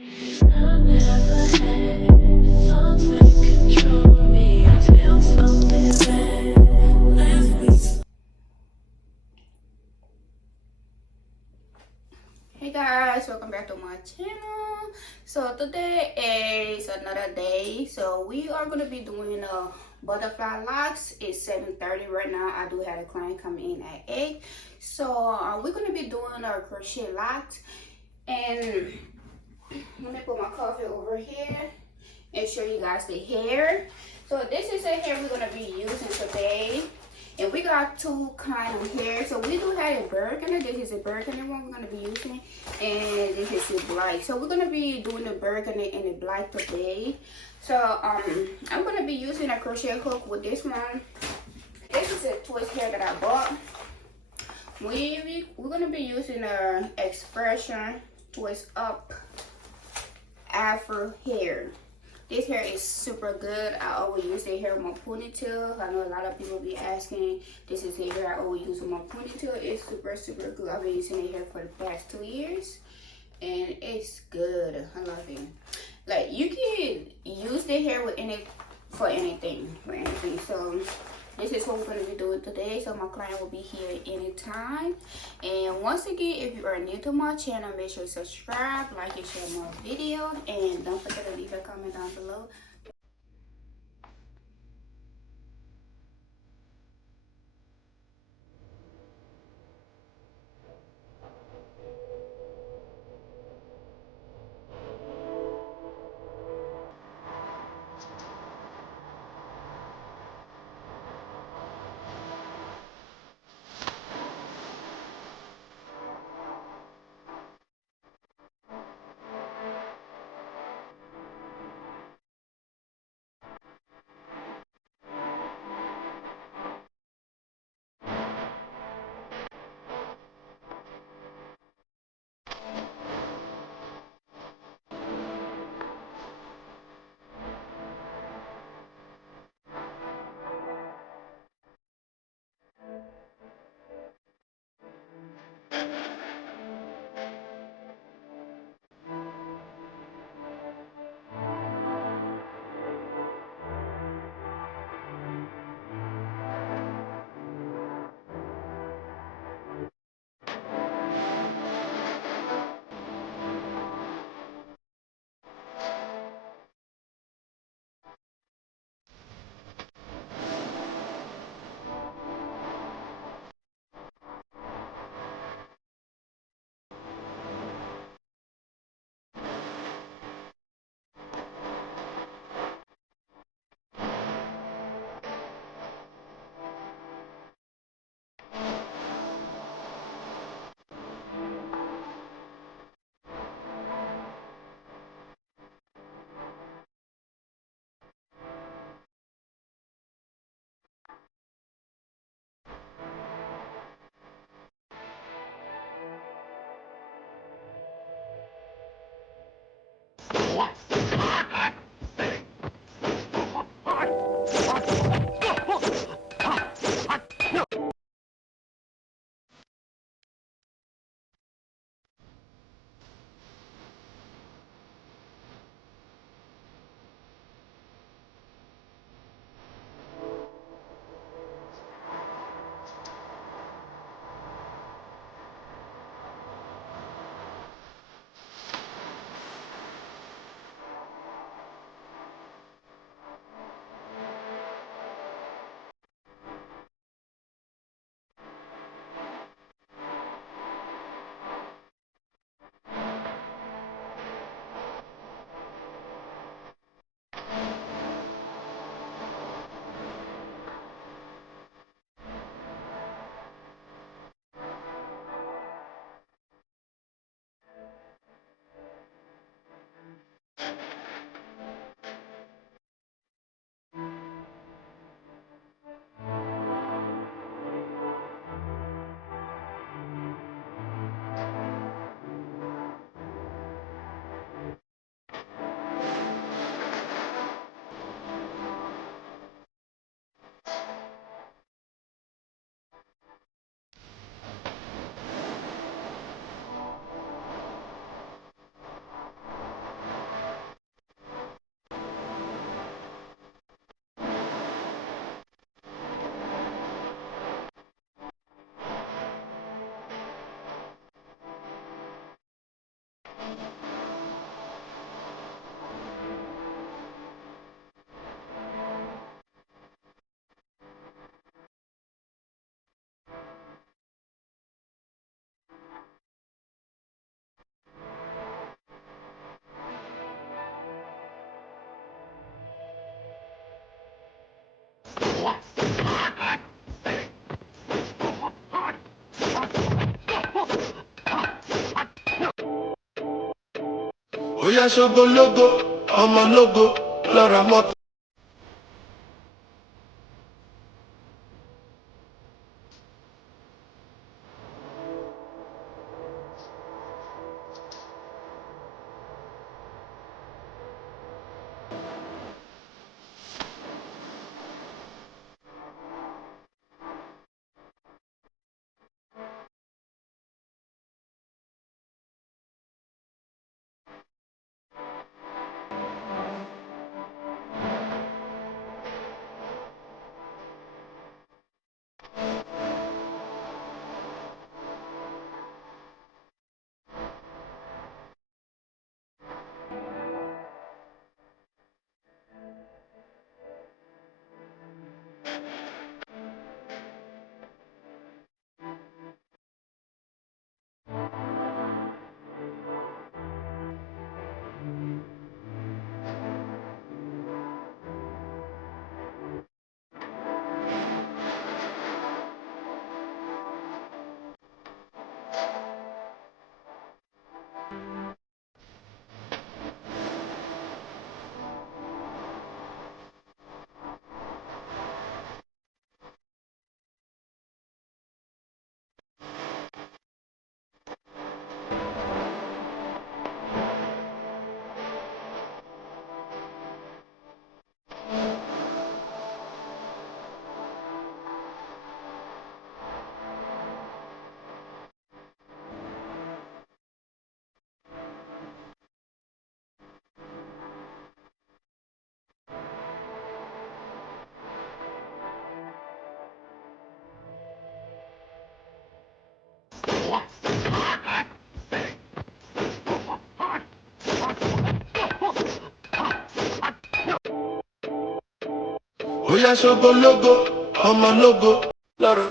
Hey guys, welcome back to my channel. So today is another day. So we are going to be doing a butterfly locks. It's 7:30 right now. I do have a client coming in at 8. So we're going to be doing our crochet locks. And let me put my coffee over here and show you guys the hair. So this is the hair we're going to be using today. And we got two kind of hair. So we do have a burgundy. This is a burgundy one we're going to be using. And this is the black. So we're going to be doing the burgundy and the black today. So I'm going to be using a crochet hook with this one. This is a twist hair that I bought. We're going to be using a expression twist up afro hair. This hair is super good. I always use the hair with my ponytail. I know a lot of people be asking. This is the hair I always use with my ponytail. It's super good. I've been using the hair for the past 2 years. And it's good. I love it. Like, you can use the hair with for anything. So this is what we're going to be doing today. So my client will be here anytime. And once again, if you are new to my channel, make sure to subscribe, like, and share more videos. And don't forget to leave a comment down below. Oya ṣogo lógo, ọmọ lógo, lọ́ra mọ́tò. Oya ṣogo lógo, ọmọ lógo, lọ́ra.